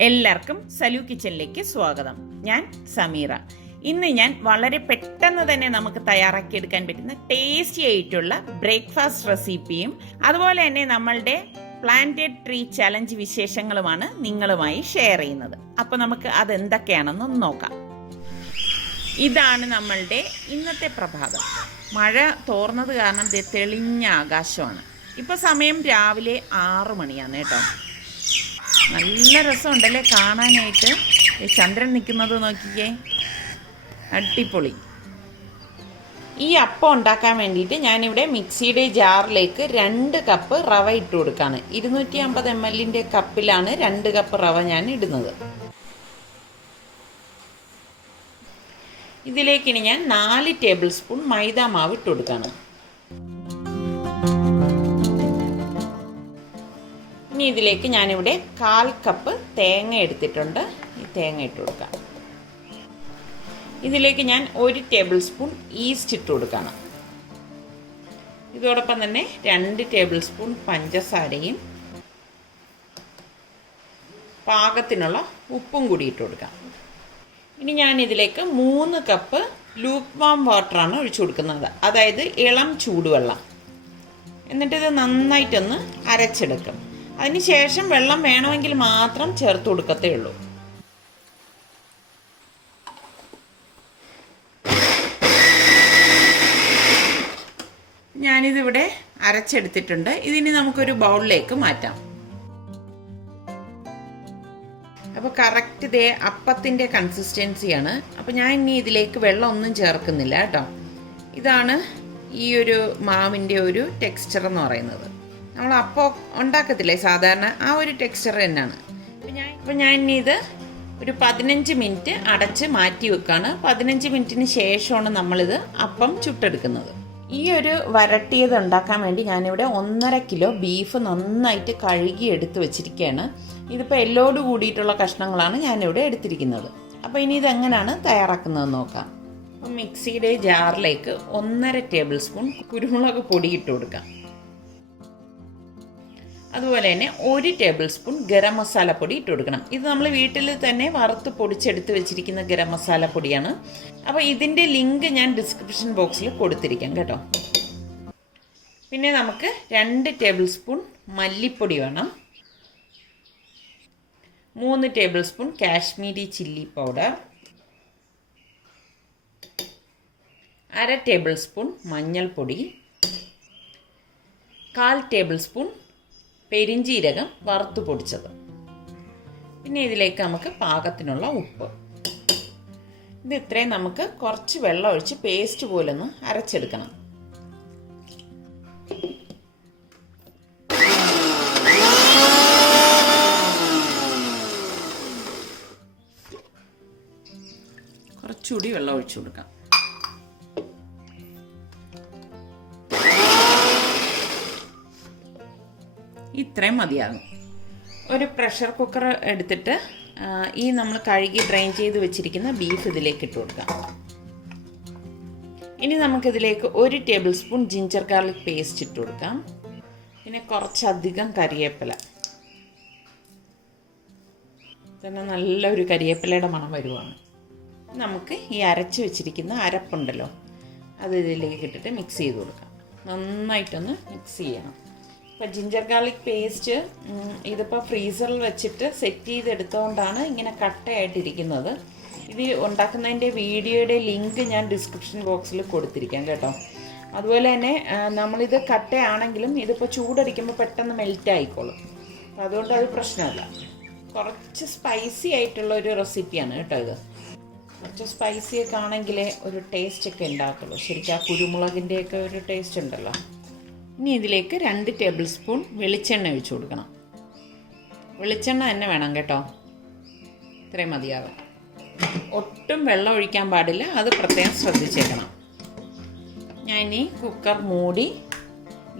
എല്ലാവർക്കും സലു കിച്ചണിലേക്ക് സ്വാഗതം. ഞാൻ സമീറ. ഇന്ന് ഞാൻ വളരെ പെട്ടെന്ന് തന്നെ നമുക്ക് തയ്യാറാക്കിയെടുക്കാൻ പറ്റുന്ന ടേസ്റ്റി ആയിട്ടുള്ള ബ്രേക്ക്ഫാസ്റ്റ് റെസിപ്പിയും അതുപോലെ തന്നെ നമ്മളുടെ പ്ലാന്റഡ് ട്രീ ചലഞ്ച് വിശേഷങ്ങളുമാണ് നിങ്ങളുമായി ഷെയർ ചെയ്യുന്നത്. അപ്പോൾ നമുക്ക് അതെന്തൊക്കെയാണെന്നൊന്ന് നോക്കാം. ഇതാണ് നമ്മളുടെ ഇന്നത്തെ പ്രഭാതം. മഴ തോർന്നത് കാരണം തെളിഞ്ഞ ആകാശമാണ്. ഇപ്പോൾ സമയം രാവിലെ 6 മണിയാണ് കേട്ടോ. നല്ല രസമുണ്ടല്ലേ കാണാനായിട്ട്. ചന്ദ്രൻ നിൽക്കുന്നത് നോക്കിക്കേ, അടിപൊളി. ഈ അപ്പം ഉണ്ടാക്കാൻ വേണ്ടിയിട്ട് ഞാനിവിടെ മിക്സിയുടെ ജാറിലേക്ക് 2 കപ്പ് റവ ഇട്ട് കൊടുക്കുകയാണ്. 250 ml കപ്പിലാണ് 2 കപ്പ് റവ ഞാൻ ഇടുന്നത്. ഇതിലേക്കിനി ഞാൻ 4 ടേബിൾ സ്പൂൺ മൈദ മാവ് ഇട്ട് കൊടുക്കുകയാണ്. ഇനി ഇതിലേക്ക് ഞാനിവിടെ 1/4 കപ്പ് തേങ്ങ എടുത്തിട്ടുണ്ട്. ഈ തേങ്ങ ഇട്ട് കൊടുക്കാം. ഇതിലേക്ക് ഞാൻ 1 ടേബിൾ സ്പൂൺ ഈസ്റ്റ് ഇട്ട് കൊടുക്കണം. ഇതോടൊപ്പം തന്നെ 2 ടേബിൾ സ്പൂൺ പഞ്ചസാരയും പാകത്തിനുള്ള ഉപ്പും കൂടി ഇട്ട് കൊടുക്കാം. ഇനി ഞാൻ ഇതിലേക്ക് 3 കപ്പ് ലൂക്ക് വാം വാട്ടറാണ് ഒഴിച്ചു കൊടുക്കുന്നത്, അതായത് ഇളം ചൂടുവെള്ളം. എന്നിട്ടിത് നന്നായിട്ടൊന്ന് അരച്ചെടുക്കും. അതിനുശേഷം വെള്ളം വേണമെങ്കിൽ മാത്രം ചേർത്ത് കൊടുക്കത്തേ ഉള്ളൂ. ഞാനിതിവിടെ അരച്ചെടുത്തിട്ടുണ്ട്. ഇതിനി നമുക്കൊരു ബൗളിലേക്ക് മാറ്റാം. അപ്പോൾ കറക്റ്റ് ഇതേ അപ്പത്തിൻ്റെ കൺസിസ്റ്റൻസിയാണ്. അപ്പോൾ ഞാൻ ഇനി ഇതിലേക്ക് വെള്ളം ഒന്നും ചേർക്കുന്നില്ല കേട്ടോ. ഇതാണ് ഈ ഒരു മാവിൻ്റെ ഒരു ടെക്സ്ചർ എന്ന് പറയുന്നത്. നമ്മൾ അപ്പം ഉണ്ടാക്കത്തില്ലേ സാധാരണ, ആ ഒരു ടെക്സ്ചർ തന്നെയാണ്. അപ്പോൾ ഞാൻ ഇനി ഇത് ഒരു 15 മിനിറ്റ് അടച്ച് മാറ്റി വെക്കുകയാണ്. 15 മിനിറ്റിന് ശേഷമാണ് നമ്മളിത് അപ്പം ചുട്ടെടുക്കുന്നത്. ഈ ഒരു വരട്ടിയത് ഉണ്ടാക്കാൻ വേണ്ടി ഞാനിവിടെ 1.5 കിലോ ബീഫ് നന്നായിട്ട് കഴുകി എടുത്ത് വെച്ചിരിക്കുകയാണ്. ഇതിപ്പോൾ എല്ലോട് കൂടിയിട്ടുള്ള കഷ്ണങ്ങളാണ് ഞാനിവിടെ എടുത്തിരിക്കുന്നത്. അപ്പോൾ ഇനി ഇതെങ്ങനെയാണ് തയ്യാറാക്കുന്നതെന്ന് നോക്കാം. അപ്പം മിക്സിയുടെ ജാറിലേക്ക് 1.5 ടേബിൾ സ്പൂൺ കുരുമുളക് പൊടി ഇട്ട് കൊടുക്കാം. അതുപോലെ തന്നെ 1 ടേബിൾ സ്പൂൺ ഗരം മസാല പൊടി ഇട്ട് കൊടുക്കണം. ഇത് നമ്മൾ വീട്ടിൽ തന്നെ വറുത്ത് പൊടിച്ചെടുത്ത് വെച്ചിരിക്കുന്ന ഗരം മസാല പൊടിയാണ്. അപ്പോൾ ഇതിൻ്റെ ലിങ്ക് ഞാൻ ഡിസ്ക്രിപ്ഷൻ ബോക്സിൽ കൊടുത്തിരിക്കാം കേട്ടോ. പിന്നെ നമുക്ക് 2 ടേബിൾ സ്പൂൺ മല്ലിപ്പൊടി വേണം. 3 table spoon Kashmiri chilli powder, 1/2 table spoon മഞ്ഞൾപ്പൊടി, 1/4 ടേബിൾ സ്പൂൺ പെരിഞ്ജീരകം വറുത്ത് പൊടിച്ചത്. പിന്നെ ഇതിലേക്ക് നമുക്ക് പാകത്തിനുള്ള ഉപ്പ്. ഇത് ഇത്രയും നമുക്ക് കുറച്ച് വെള്ളം ഒഴിച്ച് പേസ്റ്റ് പോലൊന്ന് അരച്ചെടുക്കണം. കുറച്ചുകൂടി വെള്ളം ഒഴിച്ചു കൊടുക്കാം. ഇത്രയും മതിയാകും. ഒരു പ്രഷർ കുക്കർ എടുത്തിട്ട് ഈ നമ്മൾ കഴുകി ഡ്രെയിൻ ചെയ്ത് വെച്ചിരിക്കുന്ന ബീഫ് ഇതിലേക്ക് ഇട്ട് കൊടുക്കാം. ഇനി നമുക്കിതിലേക്ക് 1 table spoon ginger garlic paste ഇട്ട് കൊടുക്കാം. പിന്നെ കുറച്ചധികം കരിവേപ്പില. തന്നെ നല്ലൊരു കരിവേപ്പിലയുടെ മണം വരുവാണ്. നമുക്ക് ഈ അരച്ച് വെച്ചിരിക്കുന്ന അരപ്പുണ്ടല്ലോ, അത് ഇതിലേക്ക് ഇട്ടിട്ട് മിക്സ് ചെയ്ത് കൊടുക്കാം. നന്നായിട്ടൊന്ന് മിക്സ് ചെയ്യണം. ഇപ്പോൾ ജിഞ്ചർ ഗാർലിക് പേസ്റ്റ് ഇതിപ്പോൾ ഫ്രീസറിൽ വെച്ചിട്ട് സെറ്റ് ചെയ്തെടുത്തുകൊണ്ടാണ് ഇങ്ങനെ കട്ടയായിട്ടിരിക്കുന്നത്. ഇത് ഉണ്ടാക്കുന്നതിൻ്റെ വീഡിയോയുടെ ലിങ്ക് ഞാൻ ഡിസ്ക്രിപ്ഷൻ ബോക്സിൽ കൊടുത്തിരിക്കാം കേട്ടോ. അതുപോലെ തന്നെ നമ്മളിത് കട്ടയാണെങ്കിലും ഇതിപ്പോൾ ചൂടടിക്കുമ്പോൾ പെട്ടെന്ന് മെൽറ്റ് ആയിക്കോളും. അതുകൊണ്ട് അത് പ്രശ്നമല്ല. കുറച്ച് സ്പൈസി ആയിട്ടുള്ള ഒരു റെസിപ്പിയാണ് കേട്ടോ ഇത്. കുറച്ച് സ്പൈസിയൊക്കെ ആണെങ്കിലേ ഒരു ടേസ്റ്റൊക്കെ ഉണ്ടാക്കുള്ളൂ. ശരിക്കും ആ കുരുമുളകിൻ്റെയൊക്കെ ഒരു ടേസ്റ്റ് ഉണ്ടല്ലോ. ഇനി ഇതിലേക്ക് 2 ടേബിൾ സ്പൂൺ വെളിച്ചെണ്ണ ഒഴിച്ചു കൊടുക്കണം. വെളിച്ചെണ്ണ തന്നെ വേണം കേട്ടോ. ഇത്രയും മതിയാകും. ഒട്ടും വെള്ളം ഒഴിക്കാൻ പാടില്ല, അത് പ്രത്യേകം ശ്രദ്ധിച്ചേക്കണം. ഞാൻ ഈ കുക്കർ മൂടി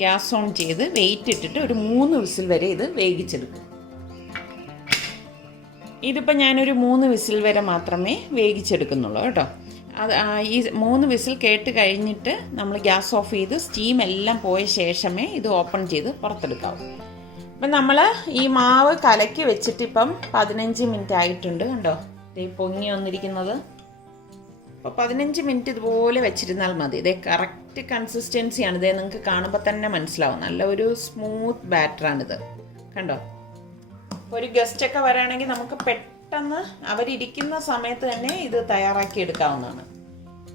ഗ്യാസ് ഓൺ ചെയ്ത് വെയിറ്റ് ഇട്ടിട്ട് ഒരു 3 വിസിൽ വരെ ഇത് വേവിച്ചെടുക്കും. ഇതിപ്പോൾ ഞാനൊരു 3 വിസിൽ വരെ മാത്രമേ വേവിച്ചെടുക്കുന്നുള്ളൂ കേട്ടോ. അത് ഈ 3 വിസിൽ കേട്ട് കഴിഞ്ഞിട്ട് നമ്മൾ ഗ്യാസ് ഓഫ് ചെയ്ത് സ്റ്റീം എല്ലാം പോയ ശേഷമേ ഇത് ഓപ്പൺ ചെയ്ത് പുറത്തെടുക്കാവൂ. അപ്പം നമ്മൾ ഈ മാവ് കലക്കി വെച്ചിട്ട് ഇപ്പം 15 മിനിറ്റ് ആയിട്ടുണ്ട്. കണ്ടോ, ഇത് പൊങ്ങി വന്നിരിക്കുന്നത്. അപ്പോൾ 15 മിനിറ്റ് ഇതുപോലെ വെച്ചിരുന്നാൽ മതി. ഇതേ കറക്റ്റ് കൺസിസ്റ്റൻസിയാണ്. ഇതേ നിങ്ങൾക്ക് കാണുമ്പോൾ തന്നെ മനസ്സിലാവും. നല്ല ഒരു സ്മൂത്ത് ബാറ്ററാണിത്. കണ്ടോ, ഒരു ഗസ്റ്റൊക്കെ വരാണെങ്കിൽ നമുക്ക് പെട്ടെന്ന് അവരിയ്ക്കുന്ന സമയത്ത് തന്നെ ഇത് തയ്യാറാക്കി എടുക്കാവുന്നതാണ്.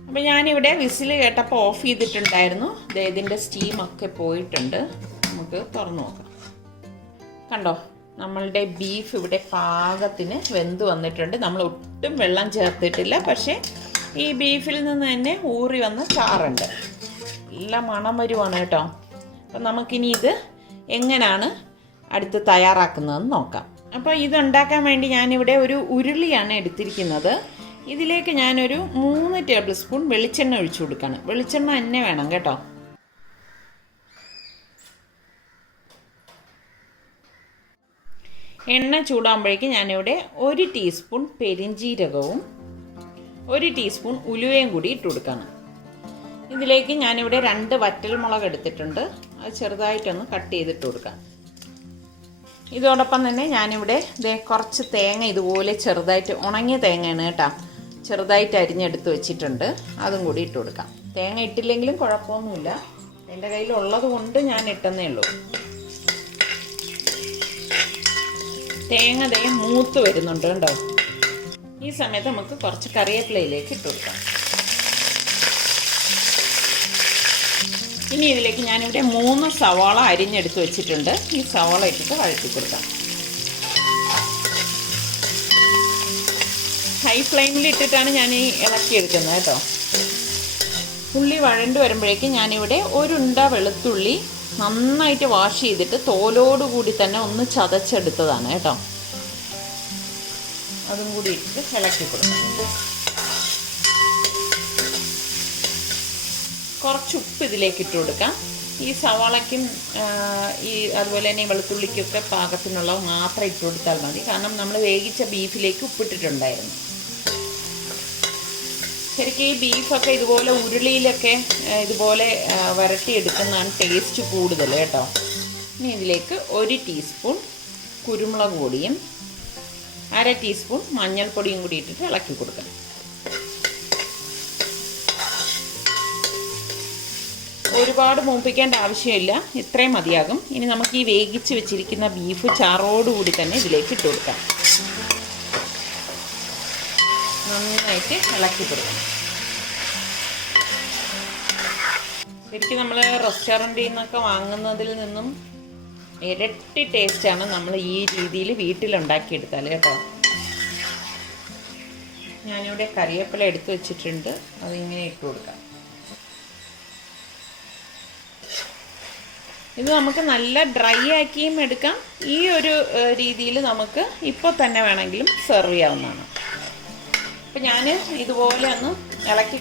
അപ്പോൾ ഞാനിവിടെ വിസിൽ കേട്ടപ്പോൾ ഓഫ് ചെയ്തിട്ടുണ്ടായിരുന്നു. ഇതിൻ്റെ സ്റ്റീമൊക്കെ പോയിട്ടുണ്ട്. നമുക്ക് തുറന്നു നോക്കാം. കണ്ടോ, നമ്മളുടെ ബീഫ് ഇവിടെ പാകത്തിന് വെന്ത് വന്നിട്ടുണ്ട്. നമ്മൾ ഒട്ടും വെള്ളം ചേർത്തിട്ടില്ല. പക്ഷേ ഈ ബീഫിൽ നിന്ന് തന്നെ ഊറി വന്ന ചാറുണ്ട്. നല്ല മണം വരുവാണ് കേട്ടോ. അപ്പം നമുക്കിനി ഇത് എങ്ങനെയാണ് അടുത്ത് തയ്യാറാക്കുന്നതെന്ന് നോക്കാം. അപ്പോൾ ഇതുണ്ടാക്കാൻ വേണ്ടി ഞാനിവിടെ ഒരു ഉരുളിയാണ് എടുത്തിരിക്കുന്നത്. ഇതിലേക്ക് ഞാനൊരു 3 ടേബിൾ സ്പൂൺ വെളിച്ചെണ്ണ ഒഴിച്ചു കൊടുക്കണം. വെളിച്ചെണ്ണ തന്നെ വേണം കേട്ടോ. എണ്ണ ചൂടാകുമ്പോഴേക്കും ഞാനിവിടെ 1 ടീസ്പൂൺ പെരിഞ്ജീരകവും 1 ടീസ്പൂൺ ഉലുവയും കൂടി ഇട്ട് കൊടുക്കണം. ഇതിലേക്ക് ഞാനിവിടെ 2 വറ്റൽമുളക് എടുത്തിട്ടുണ്ട്. അത് ചെറുതായിട്ടൊന്ന് കട്ട് ചെയ്തിട്ട് കൊടുക്കാം. ഇതോടൊപ്പം തന്നെ ഞാനിവിടെ കുറച്ച് തേങ്ങ ഇതുപോലെ ചെറുതായിട്ട്, ഉണങ്ങിയ തേങ്ങയാണ് കേട്ടോ, ചെറുതായിട്ട് അരിഞ്ഞെടുത്ത് വെച്ചിട്ടുണ്ട്. അതും കൂടി ഇട്ട് കൊടുക്കാം. തേങ്ങ ഇട്ടില്ലെങ്കിലും കുഴപ്പമൊന്നുമില്ല. എൻ്റെ കയ്യിലുള്ളത് കൊണ്ട് ഞാൻ ഇട്ടെന്നേ ഉള്ളൂ. തേങ്ങ മൂത്ത് വരുന്നുണ്ട് കേട്ടോ. ഈ സമയത്ത് നമുക്ക് കുറച്ച് കറിവേപ്പിലയിലേക്ക് ഇട്ട് കൊടുക്കാം. ഇനി ഇതിലേക്ക് ഞാനിവിടെ 3 സവാള അരിഞ്ഞെടുത്ത് വെച്ചിട്ടുണ്ട്. ഈ സവാള ഇട്ടിട്ട് വഴറ്റി കൊടുക്കാം. ഹൈ ഫ്ലെയിമിൽ ഇട്ടിട്ടാണ് ഞാൻ ഈ ഇളക്കിയെടുക്കുന്നത് കേട്ടോ. ഉള്ളി വഴണ്ട് വരുമ്പോഴേക്കും ഞാനിവിടെ 1 ഉണ്ട വെളുത്തുള്ളി നന്നായിട്ട് വാഷ് ചെയ്തിട്ട് തോലോടുകൂടി തന്നെ ഒന്ന് ചതച്ചെടുത്തതാണ് കേട്ടോ. അതും കൂടി ഇട്ട് ഇളക്കി കൊടുക്കാം. കുറച്ച് ഉപ്പ് ഇതിലേക്ക് ഇട്ട് കൊടുക്കാം. ഈ സവാളയ്ക്കും അതുപോലെ തന്നെ ഈ വെളുത്തുള്ളിക്കൊക്കെ പാകത്തിനുള്ളത് മാത്രം ഇട്ട് കൊടുത്താൽ മതി. കാരണം നമ്മൾ വേവിച്ച ബീഫിലേക്ക് ഉപ്പിട്ടിട്ടുണ്ടായിരുന്നു. ശരിക്കും ഈ ബീഫൊക്കെ ഇതുപോലെ ഉരുളിയിലൊക്കെ ഇതുപോലെ വരട്ടിയെടുക്കുന്നതാണ് ടേസ്റ്റ് കൂടുതൽ കേട്ടോ. ഇനി ഇതിലേക്ക് 1 ടീസ്പൂൺ കുരുമുളക് പൊടിയും 1/2 ടീസ്പൂൺ മഞ്ഞൾപ്പൊടിയും കൂടി ഇട്ടിട്ട് ഇളക്കി കൊടുക്കണം. ഒരുപാട് മൂപ്പിക്കേണ്ട ആവശ്യമില്ല, ഇത്രയും മതിയാകും. ഇനി നമുക്ക് ഈ വേവിച്ച് വെച്ചിരിക്കുന്ന ബീഫ് ചാറോടുകൂടി തന്നെ ഇതിലേക്ക് ഇട്ട് കൊടുക്കാം. നന്നായിട്ട് ഇളക്കി കൊടുക്കണം. ശരിക്കും നമ്മൾ റെസ്റ്റോറൻറ്റിൽ നിന്നൊക്കെ വാങ്ങുന്നതിൽ നിന്നും ഇരട്ടി ടേസ്റ്റാണ് നമ്മൾ ഈ രീതിയിൽ വീട്ടിലുണ്ടാക്കിയെടുത്താൽ കേട്ടോ. ഞാനിവിടെ കറിവേപ്പില എടുത്ത് വെച്ചിട്ടുണ്ട്. അതിങ്ങനെ ഇട്ട് കൊടുക്കാം. ഇത് നമുക്ക് നല്ല ഡ്രൈ ആക്കിയും എടുക്കാം. ഈ ഒരു രീതിയിൽ നമുക്ക് ഇപ്പോൾ തന്നെ വേണമെങ്കിലും സെർവ് ചെയ്യാവുന്നതാണ്. അപ്പം ഞാൻ ഇതുപോലെ ഒന്ന് ഇളക്കി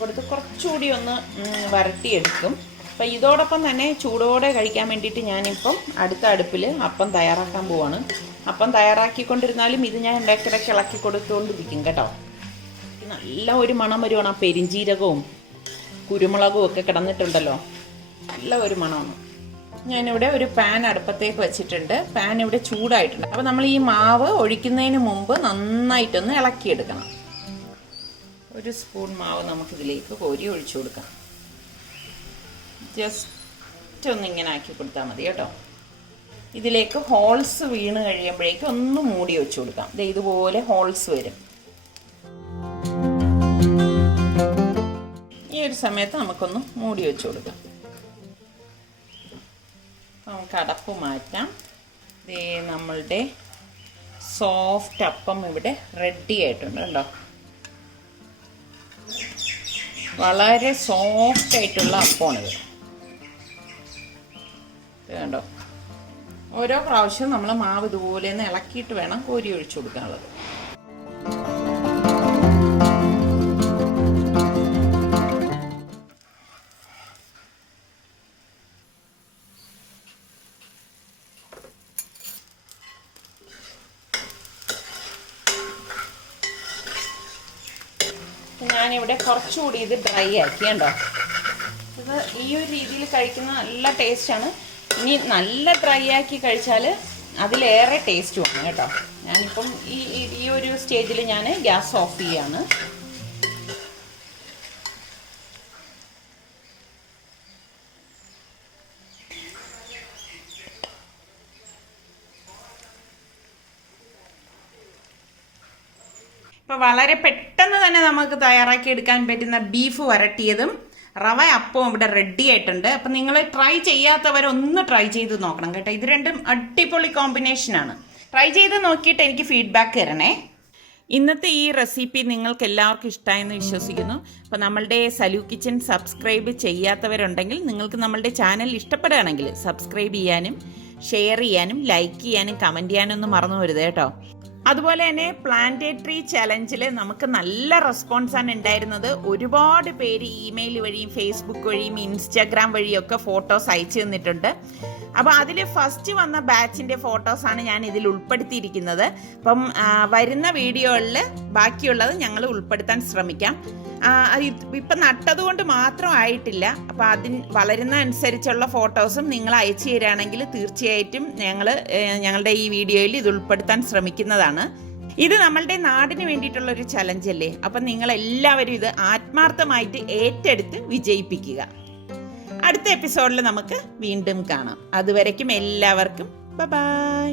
കൊടുത്ത് കുറച്ചുകൂടി ഒന്ന് വരട്ടിയെടുക്കും. അപ്പം ഇതോടൊപ്പം തന്നെ ചൂടോടെ കഴിക്കാൻ വേണ്ടിയിട്ട് ഞാനിപ്പം അടുത്ത അടുപ്പിൽ അപ്പം തയ്യാറാക്കാൻ പോവാണ്. അപ്പം തയ്യാറാക്കിക്കൊണ്ടിരുന്നാലും ഇത് ഞാൻ ഇടയ്ക്കിടയ്ക്ക് ഇളക്കി കൊടുത്തുകൊണ്ടിരിക്കും കേട്ടോ. നല്ല ഒരു മണം വരുവാണ്. ആ പെരിഞ്ജീരകവും കുരുമുളകും ഒക്കെ കിടന്നിട്ടുണ്ടല്ലോ, നല്ല ഒരു മണമാണ്. ഞാനിവിടെ ഒരു പാൻ അടുപ്പത്തേക്ക് വെച്ചിട്ടുണ്ട്. പാൻ ഇവിടെ ചൂടായിട്ടുണ്ട്. അപ്പോൾ നമ്മൾ ഈ മാവ് ഒഴിക്കുന്നതിന് മുമ്പ് നന്നായിട്ടൊന്ന് ഇളക്കിയെടുക്കണം. 1 സ്പൂൺ മാവ് നമുക്കിതിലേക്ക് കോരി ഒഴിച്ചു കൊടുക്കാം. ജസ്റ്റ് ഒന്നിങ്ങനെ ആക്കി കൊടുത്താൽ മതി കേട്ടോ. ഇതിലേക്ക് ഹോൾസ് വീണ് കഴിയുമ്പോഴേക്കും ഒന്ന് മൂടി വെച്ച് കൊടുക്കാം. ഇതുപോലെ ഹോൾസ് വരും. ഈ ഒരു സമയത്ത് നമുക്കൊന്ന് മൂടി വെച്ച് കൊടുക്കാം. നമുക്ക് അടപ്പ് മാറ്റാം. നമ്മളുടെ സോഫ്റ്റ് അപ്പം ഇവിടെ റെഡി ആയിട്ടുണ്ട് കേട്ടോ. വളരെ സോഫ്റ്റ് ആയിട്ടുള്ള അപ്പമാണിത് കണ്ടോ. ഓരോ പ്രാവശ്യവും നമ്മൾ മാവ് ഇതുപോലെ ഒന്ന് ഇളക്കിയിട്ട് വേണം കോരി ഒഴിച്ചു കൊടുക്കാനുള്ളത്. ഞാനിവിടെ കുറച്ചുകൂടി ഇത് ഡ്രൈ ആക്കി കണ്ടോ. ഇത് ഈ ഒരു രീതിയിൽ കഴിക്കുന്ന നല്ല ടേസ്റ്റാണ്. ഇനി നല്ല ഡ്രൈ ആക്കി കഴിച്ചാൽ അതിലേറെ ടേസ്റ്റുമാണ് കേട്ടോ. ഞാനിപ്പം ഈ ഒരു സ്റ്റേജിൽ ഞാൻ ഗ്യാസ് ഓഫ് ചെയ്യാണ്. ഇപ്പോൾ വളരെ പെട്ടെന്ന് തന്നെ നമുക്ക് തയ്യാറാക്കി എടുക്കാൻ പറ്റുന്ന ബീഫ് വരട്ടിയതും റവ അപ്പവും ഇവിടെ റെഡി ആയിട്ടുണ്ട്. അപ്പം നിങ്ങൾ ട്രൈ ചെയ്യാത്തവരൊന്ന് ട്രൈ ചെയ്ത് നോക്കണം കേട്ടോ. ഇത് രണ്ടും അടിപൊളി കോമ്പിനേഷനാണ്. ട്രൈ ചെയ്ത് നോക്കിയിട്ട് എനിക്ക് ഫീഡ്ബാക്ക് തരണേ. ഇന്നത്തെ ഈ റെസിപ്പി നിങ്ങൾക്ക് എല്ലാവർക്കും ഇഷ്ടമായെന്ന് വിശ്വസിക്കുന്നു. അപ്പോൾ നമ്മളുടെ സലു കിച്ചൻ സബ്സ്ക്രൈബ് ചെയ്യാത്തവരുണ്ടെങ്കിൽ നിങ്ങൾക്ക് നമ്മളുടെ ചാനൽ ഇഷ്ടപ്പെടുകയാണെങ്കിൽ സബ്സ്ക്രൈബ് ചെയ്യാനും ഷെയർ ചെയ്യാനും ലൈക്ക് ചെയ്യാനും കമൻറ്റ് ചെയ്യാനും ഒന്നും മറന്നു വരുത് കേട്ടോ. അതുപോലെ തന്നെ പ്ലാന്റേറ്ററി ചലഞ്ചിൽ നമുക്ക് നല്ല റെസ്പോൺസാണ് ഉണ്ടായിരുന്നത്. ഒരുപാട് പേര് ഇമെയിൽ വഴിയും ഫേസ്ബുക്ക് വഴിയും ഇൻസ്റ്റാഗ്രാം വഴിയൊക്കെ ഫോട്ടോസ് അയച്ചു തന്നിട്ടുണ്ട്. അപ്പോൾ അതിൽ ഫസ്റ്റ് വന്ന ബാച്ചിൻ്റെ ഫോട്ടോസാണ് ഞാൻ ഇതിൽ ഉൾപ്പെടുത്തിയിരിക്കുന്നത്. അപ്പം വരുന്ന വീഡിയോകളിൽ ബാക്കിയുള്ളത് ഞങ്ങൾ ഉൾപ്പെടുത്താൻ ശ്രമിക്കാം. ഇപ്പം നട്ടതുകൊണ്ട് മാത്രം ആയിട്ടില്ല. അപ്പോൾ വളരുന്ന അനുസരിച്ചുള്ള ഫോട്ടോസും നിങ്ങൾ അയച്ചു തരികയാണെങ്കിൽ തീർച്ചയായിട്ടും ഞങ്ങളുടെ ഈ വീഡിയോയിൽ ഇത് ഉൾപ്പെടുത്താൻ ശ്രമിക്കുന്നതാണ്. ഇത് നമ്മളുടെ നാടിന് വേണ്ടിയിട്ടുള്ളൊരു ചലഞ്ചല്ലേ. അപ്പം നിങ്ങളെല്ലാവരും ഇത് ആത്മാർത്ഥമായിട്ട് ഏറ്റെടുത്ത് വിജയിപ്പിക്കുക. അടുത്ത എപ്പിസോഡിൽ നമുക്ക് വീണ്ടും കാണാം. അതുവരയ്ക്കും എല്ലാവർക്കും ബൈ.